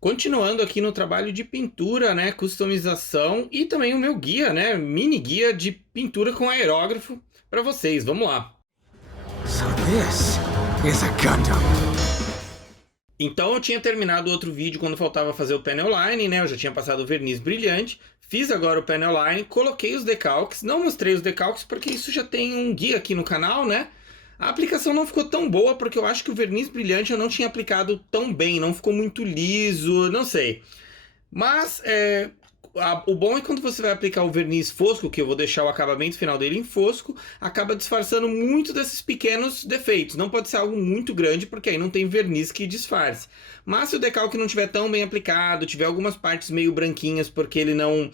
Continuando aqui no trabalho de pintura, né, customização e também o meu guia, né, mini guia de pintura com aerógrafo para vocês. Vamos lá. So this is a Gundam. Então eu tinha terminado outro vídeo quando faltava fazer o panel line, né? Eu já tinha passado o verniz brilhante, fiz agora o panel line, coloquei os decalques, não mostrei os decalques porque isso já tem um guia aqui no canal, né? A aplicação não ficou tão boa porque eu acho que o verniz brilhante eu não tinha aplicado tão bem, não ficou muito liso, não sei. Mas o bom é quando você vai aplicar o verniz fosco, que eu vou deixar o acabamento final dele em fosco, acaba disfarçando muito desses pequenos defeitos. Não pode ser algo muito grande, porque aí não tem verniz que disfarce. Mas se o decalque não estiver tão bem aplicado, tiver algumas partes meio branquinhas, porque ele não...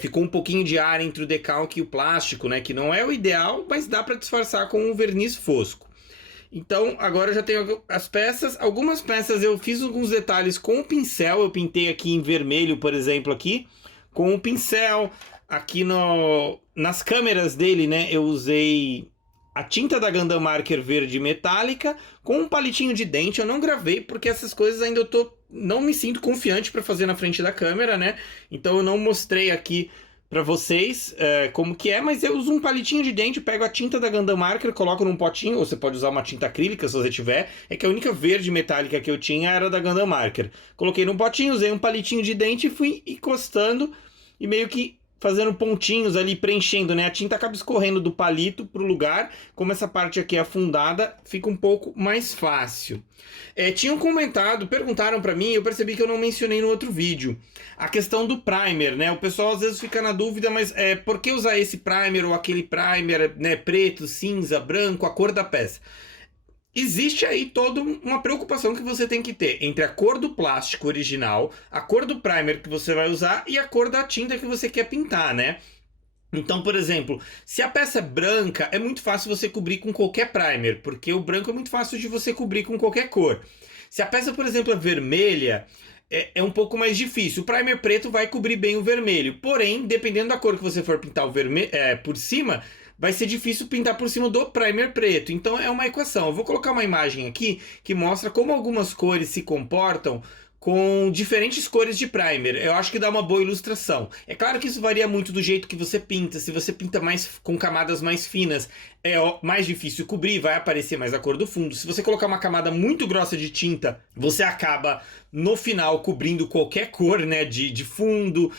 ficou um pouquinho de ar entre o decalque e o plástico, né? Que não é o ideal, mas dá para disfarçar com o verniz fosco. Então, agora eu já tenho as peças. Algumas peças eu fiz alguns detalhes com o pincel. Eu pintei aqui em vermelho, por exemplo, aqui. Com o pincel. Aqui nas câmeras dele, né? Eu usei a tinta da Gundam Marker verde metálica com um palitinho de dente. Eu não gravei porque essas coisas ainda não me sinto confiante para fazer na frente da câmera, né? Então eu não mostrei aqui para vocês como que é, mas eu uso um palitinho de dente, pego a tinta da Gundam Marker, coloco num potinho, ou você pode usar uma tinta acrílica se você tiver, é que a única verde metálica que eu tinha era da Gundam Marker. Coloquei num potinho, usei um palitinho de dente e fui encostando e meio que fazendo pontinhos ali, preenchendo, né? A tinta acaba escorrendo do palito pro lugar, como essa parte aqui é afundada, fica um pouco mais fácil. Tinham comentado, perguntaram para mim, eu percebi que eu não mencionei no outro vídeo, a questão do primer, né? O pessoal às vezes fica na dúvida, mas por que usar esse primer ou aquele primer, né? Preto, cinza, branco, a cor da peça. Existe aí toda uma preocupação que você tem que ter entre a cor do plástico original, a cor do primer que você vai usar e a cor da tinta que você quer pintar, né? Então, por exemplo, se a peça é branca, é muito fácil você cobrir com qualquer primer, porque o branco é muito fácil de você cobrir com qualquer cor. Se a peça, por exemplo, é vermelha, é um pouco mais difícil. O primer preto vai cobrir bem o vermelho, porém, dependendo da cor que você for pintar o vermelho por cima, vai ser difícil pintar por cima do primer preto. Então é uma equação. Eu vou colocar uma imagem aqui que mostra como algumas cores se comportam com diferentes cores de primer. Eu acho que dá uma boa ilustração. É claro que isso varia muito do jeito que você pinta. Se você pinta mais com camadas mais finas, é mais difícil cobrir, vai aparecer mais a cor do fundo. Se você colocar uma camada muito grossa de tinta, você acaba no final cobrindo qualquer cor, né, de fundo.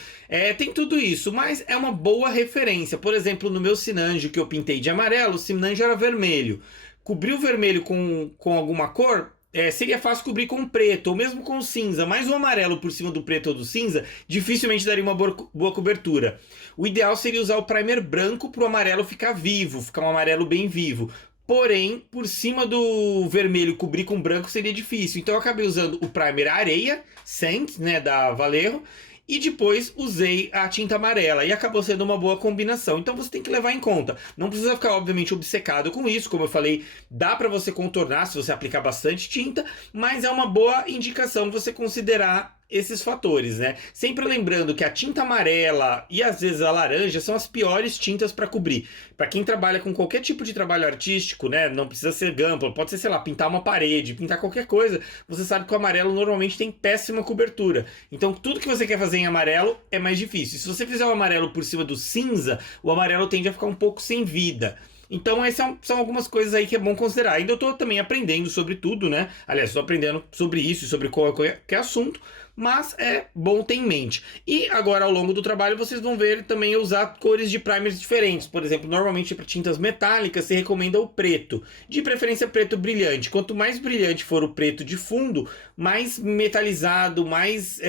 Tem tudo isso, mas é uma boa referência. Por exemplo, no meu Sinanjo que eu pintei de amarelo, o Sinanjo era vermelho. Cobrir o vermelho com alguma cor, seria fácil cobrir com preto, ou mesmo com cinza, mas o amarelo por cima do preto ou do cinza dificilmente daria uma boa cobertura. O ideal seria usar o primer branco para o amarelo ficar vivo, ficar um amarelo bem vivo. Porém, por cima do vermelho cobrir com branco seria difícil. Então eu acabei usando o primer areia, Sand, né, da Vallejo, e depois usei a tinta amarela e acabou sendo uma boa combinação. Então você tem que levar em conta. Não precisa ficar, obviamente, obcecado com isso. Como eu falei, dá para você contornar se você aplicar bastante tinta, mas é uma boa indicação você considerar esses fatores, né? Sempre lembrando que a tinta amarela e às vezes a laranja são as piores tintas para cobrir. Para quem trabalha com qualquer tipo de trabalho artístico, né? Não precisa ser Gunpla, pode ser, sei lá, pintar uma parede, pintar qualquer coisa. Você sabe que o amarelo normalmente tem péssima cobertura. Então tudo que você quer fazer em amarelo é mais difícil. Se você fizer o amarelo por cima do cinza, o amarelo tende a ficar um pouco sem vida. Então essas são algumas coisas aí que é bom considerar. Ainda eu tô também aprendendo sobre tudo, né? Aliás, estou aprendendo sobre isso e sobre qualquer assunto, mas é bom ter em mente. E agora, ao longo do trabalho, vocês vão ver também eu usar cores de primers diferentes. Por exemplo, normalmente para tintas metálicas se recomenda o preto, de preferência preto brilhante. Quanto mais brilhante for o preto de fundo, mais metalizado, mais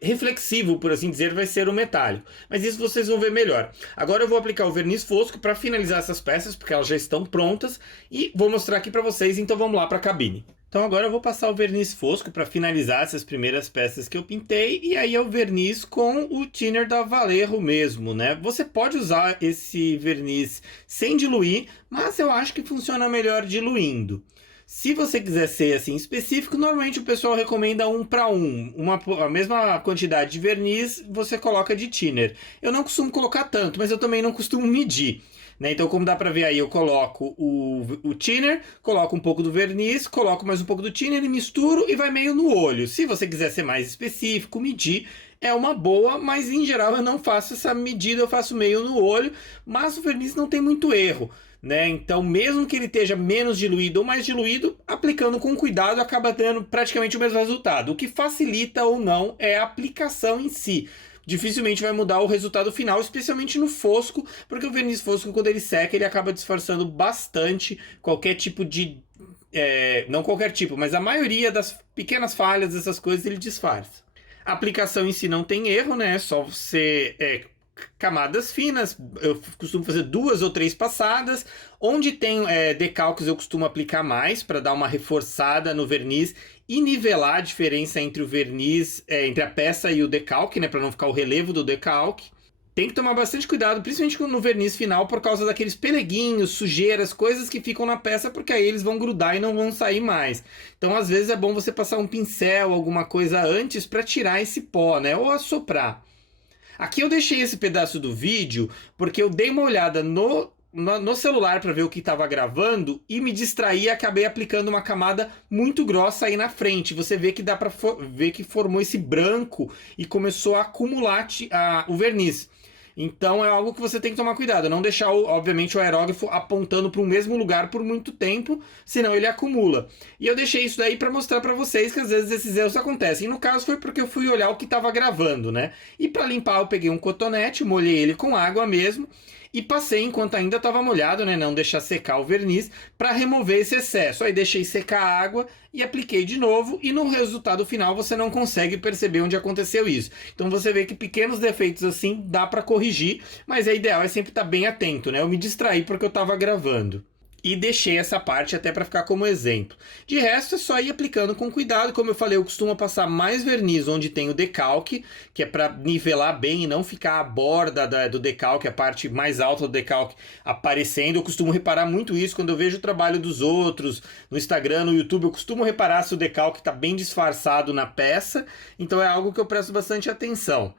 reflexivo, por assim dizer, vai ser o metálico. Mas isso vocês vão ver melhor. Agora eu vou aplicar o verniz fosco para finalizar essas peças, porque elas já estão prontas, e vou mostrar aqui para vocês, então vamos lá para a cabine. Então agora eu vou passar o verniz fosco para finalizar essas primeiras peças que eu pintei, e aí é o verniz com o thinner da Vallejo mesmo, né? Você pode usar esse verniz sem diluir, mas eu acho que funciona melhor diluindo. Se você quiser ser assim específico, normalmente o pessoal recomenda 1 para 1. A mesma quantidade de verniz você coloca de thinner. Eu não costumo colocar tanto, mas eu também não costumo medir. Né? Então, como dá para ver aí, eu coloco o thinner, coloco um pouco do verniz, coloco mais um pouco do thinner e misturo e vai meio no olho. Se você quiser ser mais específico, medir, é uma boa, mas em geral eu não faço essa medida, eu faço meio no olho, mas o verniz não tem muito erro. Né? Então, mesmo que ele esteja menos diluído ou mais diluído, aplicando com cuidado acaba dando praticamente o mesmo resultado. O que facilita ou não é a aplicação em si. Dificilmente vai mudar o resultado final, especialmente no fosco, porque o verniz fosco, quando ele seca, ele acaba disfarçando bastante qualquer tipo de... não qualquer tipo, mas a maioria das pequenas falhas, dessas coisas, ele disfarça. A aplicação em si não tem erro, né? É só você... camadas finas, eu costumo fazer 2 ou 3 passadas. Onde tem decalques eu costumo aplicar mais para dar uma reforçada no verniz e nivelar a diferença entre o verniz, entre a peça e o decalque, né, para não ficar o relevo do decalque. Tem que tomar bastante cuidado, principalmente no verniz final, por causa daqueles peleguinhos, sujeiras, coisas que ficam na peça, porque aí eles vão grudar e não vão sair mais. Então, às vezes é bom você passar um pincel, alguma coisa antes para tirar esse pó, né, ou assoprar. Aqui eu deixei esse pedaço do vídeo porque eu dei uma olhada no celular para ver o que estava gravando e me distraí e acabei aplicando uma camada muito grossa aí na frente. Você vê que dá para ver que formou esse branco e começou a acumular o verniz. Então é algo que você tem que tomar cuidado, não deixar, obviamente, o aerógrafo apontando para o mesmo lugar por muito tempo, senão ele acumula. E eu deixei isso daí para mostrar para vocês que às vezes esses erros acontecem. E no caso foi porque eu fui olhar o que estava gravando, né? E para limpar eu peguei um cotonete, molhei ele com água mesmo e passei enquanto ainda estava molhado, né? Não deixar secar o verniz para remover esse excesso. Aí deixei secar a água e apliquei de novo e no resultado final você não consegue perceber onde aconteceu isso. Então você vê que pequenos defeitos assim dá para corrigir, mas é ideal é sempre estar bem atento, né? Eu me distraí porque eu estava gravando. E deixei essa parte até para ficar como exemplo. De resto, é só ir aplicando com cuidado. Como eu falei, eu costumo passar mais verniz onde tem o decalque, que é para nivelar bem e não ficar a borda do decalque, a parte mais alta do decalque aparecendo. Eu costumo reparar muito isso quando eu vejo o trabalho dos outros, no Instagram, no YouTube. Eu costumo reparar se o decalque está bem disfarçado na peça. Então é algo que eu presto bastante atenção.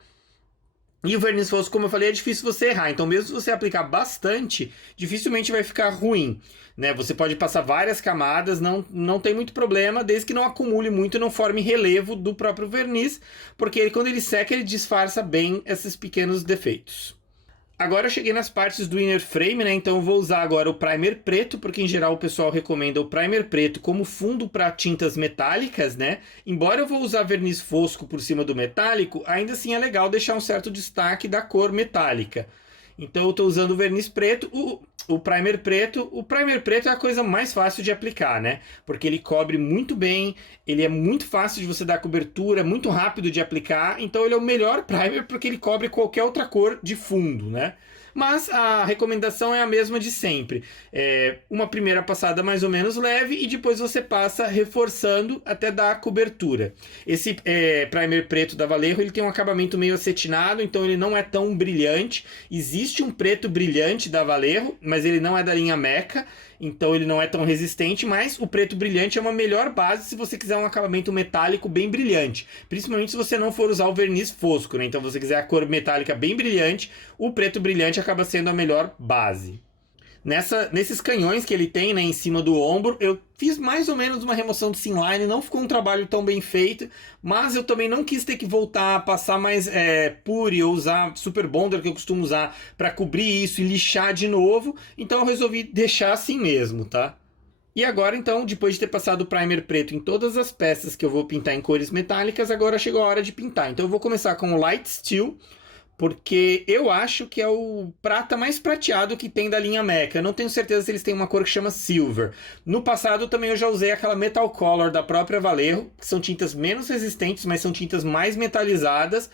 E o verniz fosco, como eu falei, é difícil você errar. Então, mesmo se você aplicar bastante, dificilmente vai ficar ruim. Né? Você pode passar várias camadas, não tem muito problema, desde que não acumule muito e não forme relevo do próprio verniz, porque quando ele seca, ele disfarça bem esses pequenos defeitos. Agora eu cheguei nas partes do inner frame, né? Então eu vou usar agora o primer preto, porque em geral o pessoal recomenda o primer preto como fundo para tintas metálicas, né? Embora eu vou usar verniz fosco por cima do metálico, ainda assim é legal deixar um certo destaque da cor metálica. Então eu estou usando o verniz preto, o primer preto. O primer preto é a coisa mais fácil de aplicar, né? Porque ele cobre muito bem, ele é muito fácil de você dar cobertura, muito rápido de aplicar. Então ele é o melhor primer porque ele cobre qualquer outra cor de fundo, né? Mas a recomendação é a mesma de sempre. Uma primeira passada mais ou menos leve e depois você passa reforçando até dar a cobertura. Esse primer preto da Vallejo, ele tem um acabamento meio acetinado, então ele não é tão brilhante. Existe um preto brilhante da Vallejo, mas ele não é da linha Mecha, então ele não é tão resistente, mas o preto brilhante é uma melhor base se você quiser um acabamento metálico bem brilhante, principalmente se você não for usar o verniz fosco, né? Então se você quiser a cor metálica bem brilhante, o preto brilhante acaba sendo a melhor base. Nesses canhões que ele tem, né, em cima do ombro, eu fiz mais ou menos uma remoção de simline, não ficou um trabalho tão bem feito, mas eu também não quis ter que voltar a passar mais pure ou usar super bonder que eu costumo usar para cobrir isso e lixar de novo, então eu resolvi deixar assim mesmo, tá? E agora então, depois de ter passado o primer preto em todas as peças que eu vou pintar em cores metálicas, agora chegou a hora de pintar. Então eu vou começar com o Light Steel, porque eu acho que é o prata mais prateado que tem da linha Mecha. Eu não tenho certeza se eles têm uma cor que chama Silver. No passado também eu já usei aquela Metal Color da própria Vallejo, que são tintas menos resistentes, mas são tintas mais metalizadas.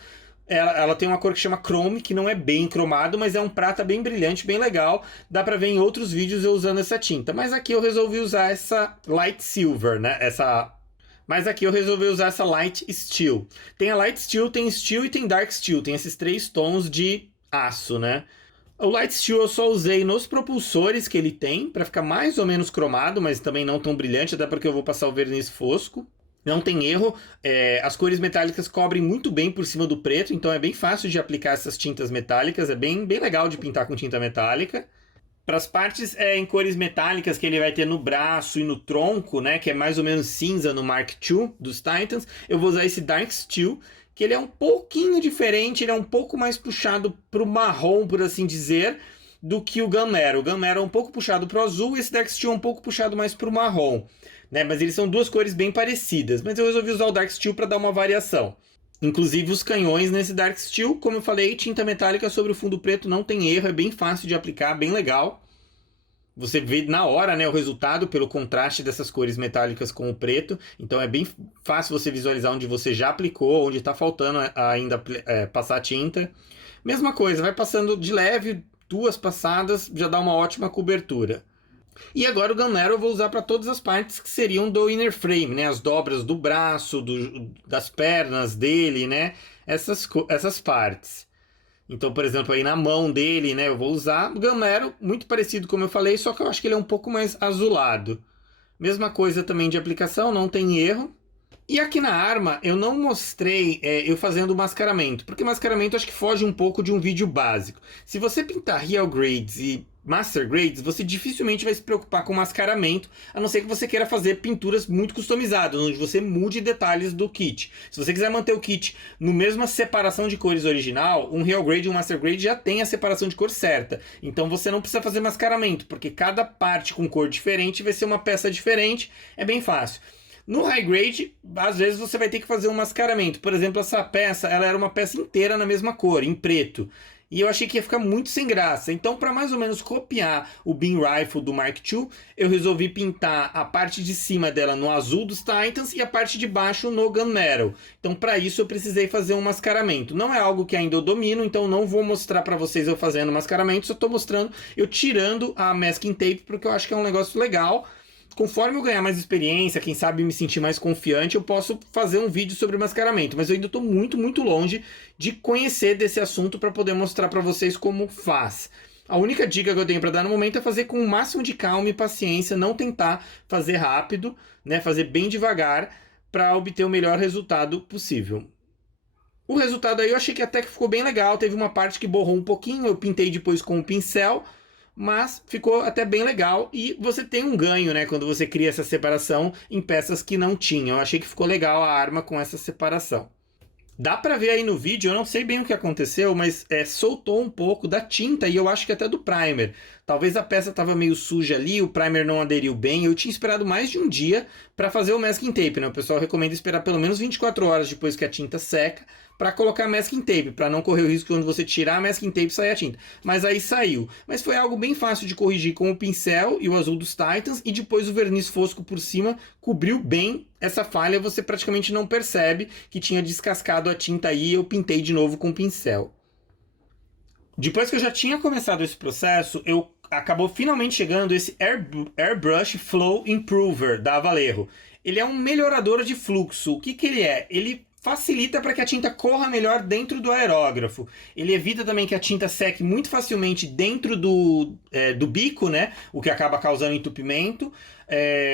Ela tem uma cor que chama Chrome, que não é bem cromado, mas é um prata bem brilhante, bem legal. Dá pra ver em outros vídeos eu usando essa tinta. Mas aqui eu resolvi usar essa Light Silver, né? Mas aqui eu resolvi usar essa Light Steel. Tem a Light Steel, tem Steel e tem Dark Steel. Tem esses 3 tons de aço, né? O Light Steel eu só usei nos propulsores que ele tem, para ficar mais ou menos cromado, mas também não tão brilhante, até porque eu vou passar o verniz fosco. Não tem erro, as cores metálicas cobrem muito bem por cima do preto, então é bem fácil de aplicar essas tintas metálicas, é bem legal de pintar com tinta metálica. Para as partes em cores metálicas que ele vai ter no braço e no tronco, né, que é mais ou menos cinza no Mark II dos Titans, eu vou usar esse Dark Steel, que ele é um pouquinho diferente, ele é um pouco mais puxado para o marrom, por assim dizer, do que o Gunmetal. O Gunmetal é um pouco puxado para o azul e esse Dark Steel é um pouco puxado mais para o marrom, né? Mas eles são duas cores bem parecidas, mas eu resolvi usar o Dark Steel para dar uma variação. Inclusive os canhões nesse Dark Steel, como eu falei, tinta metálica sobre o fundo preto, não tem erro, é bem fácil de aplicar, bem legal. Você vê na hora, né, o resultado pelo contraste dessas cores metálicas com o preto. Então é bem fácil você visualizar onde você já aplicou, onde está faltando ainda passar tinta. Mesma coisa, vai passando de leve, 2 passadas, já dá uma ótima cobertura. E agora o Gunmetal eu vou usar para todas as partes que seriam do inner frame, né? As dobras do braço, das pernas dele, né? Essas partes. Então, por exemplo, aí na mão dele, né, eu vou usar o Gunmetal, muito parecido como eu falei, só que eu acho que ele é um pouco mais azulado. Mesma coisa também de aplicação, não tem erro. E aqui na arma, eu não mostrei eu fazendo o mascaramento, porque mascaramento acho que foge um pouco de um vídeo básico. Se você pintar Real Grades e Master Grades, você dificilmente vai se preocupar com mascaramento, a não ser que você queira fazer pinturas muito customizadas, onde você mude detalhes do kit. Se você quiser manter o kit no mesma separação de cores original, um Real Grade e um Master Grade já tem a separação de cor certa. Então você não precisa fazer mascaramento, porque cada parte com cor diferente vai ser uma peça diferente, é bem fácil. No High Grade, às vezes você vai ter que fazer um mascaramento. Por exemplo, essa peça, ela era uma peça inteira na mesma cor, em preto. E eu achei que ia ficar muito sem graça. Então, para mais ou menos copiar o Beam Rifle do Mark II, eu resolvi pintar a parte de cima dela no azul dos Titans e a parte de baixo no Gunmetal. Então, para isso, eu precisei fazer um mascaramento. Não é algo que ainda eu domino, então não vou mostrar para vocês eu fazendo mascaramento. Só estou mostrando eu tirando a masking tape, porque eu acho que é um negócio legal. Conforme eu ganhar mais experiência, quem sabe me sentir mais confiante, eu posso fazer um vídeo sobre mascaramento. Mas eu ainda estou muito longe de conhecer desse assunto para poder mostrar para vocês como faz. A única dica que eu tenho para dar no momento é fazer com o máximo de calma e paciência, não tentar fazer rápido, né? Fazer bem devagar para obter o melhor resultado possível. O resultado aí eu achei que até que ficou bem legal. Teve uma parte que borrou um pouquinho, eu pintei depois com o pincel, mas ficou até bem legal e você tem um ganho, né, quando você cria essa separação em peças que não tinham. Eu achei que ficou legal a arma com essa separação. Dá pra ver aí no vídeo, eu não sei bem o que aconteceu, mas soltou um pouco da tinta e eu acho que até do primer. Talvez a peça estava meio suja ali, o primer não aderiu bem. Eu tinha esperado mais de um dia para fazer o masking tape, né? O pessoal recomenda esperar pelo menos 24 horas depois que a tinta seca para colocar masking tape, para não correr o risco de quando você tirar a masking tape sair a tinta. Mas aí saiu. Mas foi algo bem fácil de corrigir com o pincel e o azul dos Titans, e depois o verniz fosco por cima cobriu bem essa falha. Você praticamente não percebe que tinha descascado a tinta aí e eu pintei de novo com o pincel. Depois que eu já tinha começado esse processo, acabou finalmente chegando esse Airbrush Flow Improver da Vallejo. Ele é um melhorador de fluxo. O que ele é? Ele facilita para que a tinta corra melhor dentro do aerógrafo. Ele evita também que a tinta seque muito facilmente dentro do bico, né? O que acaba causando entupimento.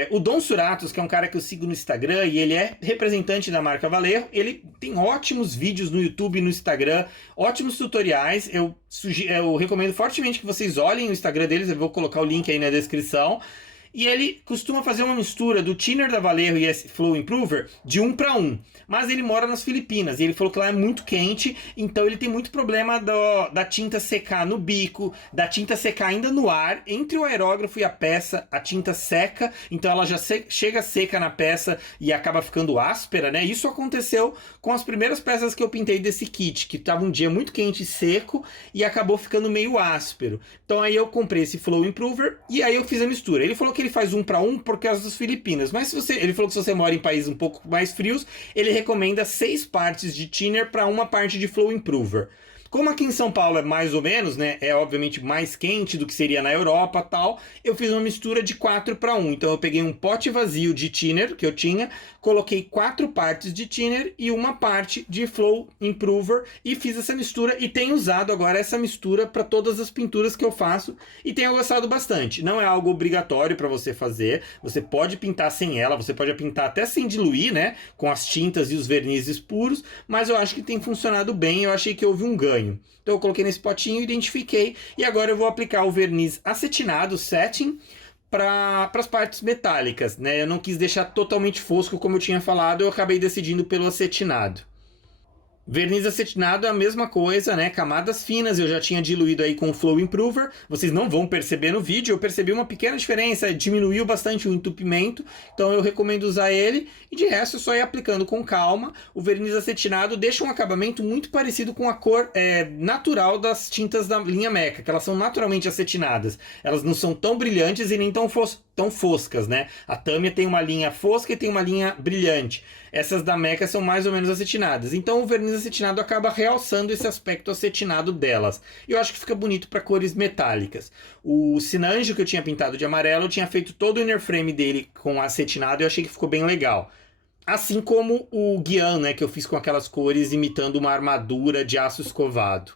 O Dom Suratos, que é um cara que eu sigo no Instagram e ele é representante da marca Vallejo, ele tem ótimos vídeos no YouTube e no Instagram, ótimos tutoriais. Eu recomendo fortemente que vocês olhem o Instagram deles, eu vou colocar o link aí na descrição. E ele costuma fazer uma mistura do thinner da Vallejo e esse Flow Improver de 1 para 1. Mas ele mora nas Filipinas e ele falou que lá é muito quente, então ele tem muito problema da tinta secar no bico, da tinta secar ainda no ar. Entre o aerógrafo e a peça, a tinta seca, então ela já chega seca na peça e acaba ficando áspera, né? Isso aconteceu com as primeiras peças que eu pintei desse kit, que estava um dia muito quente e seco e acabou ficando meio áspero. Então aí eu comprei esse Flow Improver e aí eu fiz a mistura. Ele falou que ele faz 1 para 1 por causa das Filipinas, mas ele falou que se você mora em países um pouco mais frios, ele recomenda 6 partes de thinner para 1 parte de Flow Improver. Como aqui em São Paulo é mais ou menos, né, é obviamente mais quente do que seria na Europa e tal, eu fiz uma mistura de 4:1. Então eu peguei um pote vazio de thinner que eu tinha, coloquei 4 partes de thinner e uma parte de Flow Improver e fiz essa mistura e tenho usado agora essa mistura para todas as pinturas que eu faço e tenho gostado bastante. Não é algo obrigatório para você fazer, você pode pintar sem ela, você pode pintar até sem diluir, né, com as tintas e os vernizes puros, mas eu acho que tem funcionado bem, eu achei que houve um ganho. Então eu coloquei nesse potinho, identifiquei e agora eu vou aplicar o verniz acetinado, setting, para as partes metálicas, né? Eu não quis deixar totalmente fosco como eu tinha falado, eu acabei decidindo pelo acetinado. Verniz acetinado é a mesma coisa, né? Camadas finas, eu já tinha diluído aí com o Flow Improver. Vocês não vão perceber no vídeo, eu percebi uma pequena diferença, diminuiu bastante o entupimento, então eu recomendo usar ele. E de resto, eu só ir aplicando com calma. O verniz acetinado deixa um acabamento muito parecido com a cor natural das tintas da linha Meca, que elas são naturalmente acetinadas. Elas não são tão brilhantes e nem tão foscas, né? A Tamiya tem uma linha fosca e tem uma linha brilhante. Essas da Meca são mais ou menos acetinadas. Então o verniz acetinado acaba realçando esse aspecto acetinado delas. E eu acho que fica bonito para cores metálicas. O Sinanjo que eu tinha pintado de amarelo, eu tinha feito todo o inner frame dele com acetinado e eu achei que ficou bem legal. Assim como o Guian, né, que eu fiz com aquelas cores imitando uma armadura de aço escovado.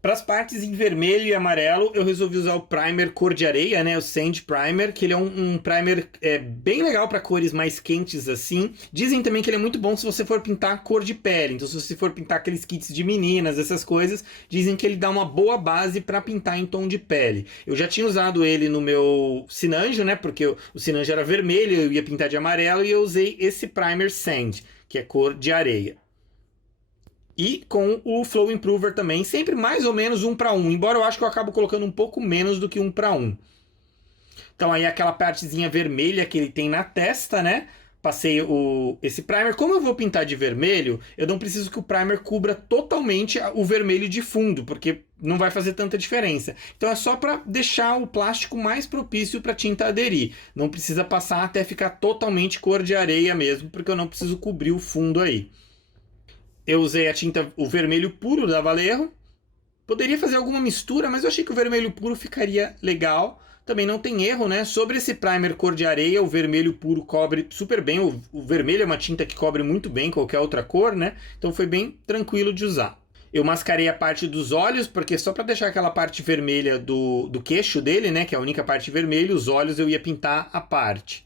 Para as partes em vermelho e amarelo, eu resolvi usar o primer cor de areia, né? O Sand Primer, que ele é um primer bem legal para cores mais quentes assim. Dizem também que ele é muito bom se você for pintar cor de pele. Então, se você for pintar aqueles kits de meninas, essas coisas, dizem que ele dá uma boa base para pintar em tom de pele. Eu já tinha usado ele no meu Sinanjo, né? Porque o Sinanjo era vermelho, eu ia pintar de amarelo e eu usei esse primer Sand, que é cor de areia. E com o Flow Improver também, sempre mais ou menos 1:1, embora eu acho que eu acabo colocando um pouco menos do que 1:1. Então aí aquela partezinha vermelha que ele tem na testa, né? Passei esse primer. Como eu vou pintar de vermelho, eu não preciso que o primer cubra totalmente o vermelho de fundo, porque não vai fazer tanta diferença. Então é só para deixar o plástico mais propício para a tinta aderir. Não precisa passar até ficar totalmente cor de areia mesmo, porque eu não preciso cobrir o fundo aí. Eu usei a tinta, o vermelho puro da Vallejo. Poderia fazer alguma mistura, mas eu achei que o vermelho puro ficaria legal. Também não tem erro, né? Sobre esse primer cor de areia, o vermelho puro cobre super bem. O vermelho é uma tinta que cobre muito bem qualquer outra cor, né? Então foi bem tranquilo de usar. Eu mascarei a parte dos olhos, porque só para deixar aquela parte vermelha do queixo dele, né? Que é a única parte vermelha, os olhos eu ia pintar a parte.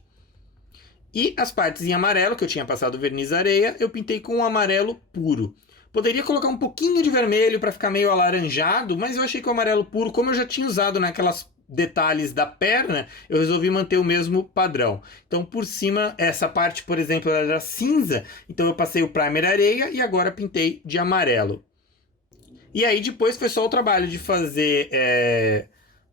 E as partes em amarelo, que eu tinha passado verniz areia, eu pintei com um amarelo puro. Poderia colocar um pouquinho de vermelho para ficar meio alaranjado, mas eu achei que o amarelo puro, como eu já tinha usado naquelas detalhes da perna, eu resolvi manter o mesmo padrão. Então por cima, essa parte, por exemplo, ela era cinza, então eu passei o primer areia e agora pintei de amarelo. E aí depois foi só o trabalho de fazer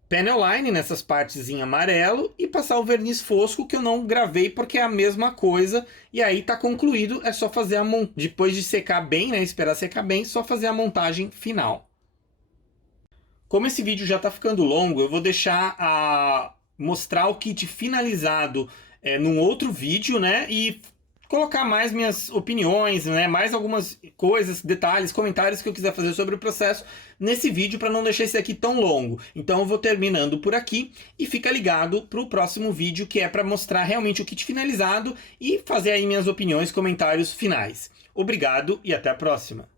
panel line nessas partes em amarelo e passar o verniz fosco, que eu não gravei porque é a mesma coisa, e aí tá concluído, é só fazer depois de secar bem, né, esperar secar bem, só fazer a montagem final. Como esse vídeo já tá ficando longo, eu vou deixar mostrar o kit finalizado num outro vídeo, né, e colocar mais minhas opiniões, né, mais algumas coisas, detalhes, comentários que eu quiser fazer sobre o processo nesse vídeo para não deixar esse aqui tão longo. Então eu vou terminando por aqui e fica ligado para o próximo vídeo, que é para mostrar realmente o kit finalizado e fazer aí minhas opiniões, comentários finais. Obrigado e até a próxima!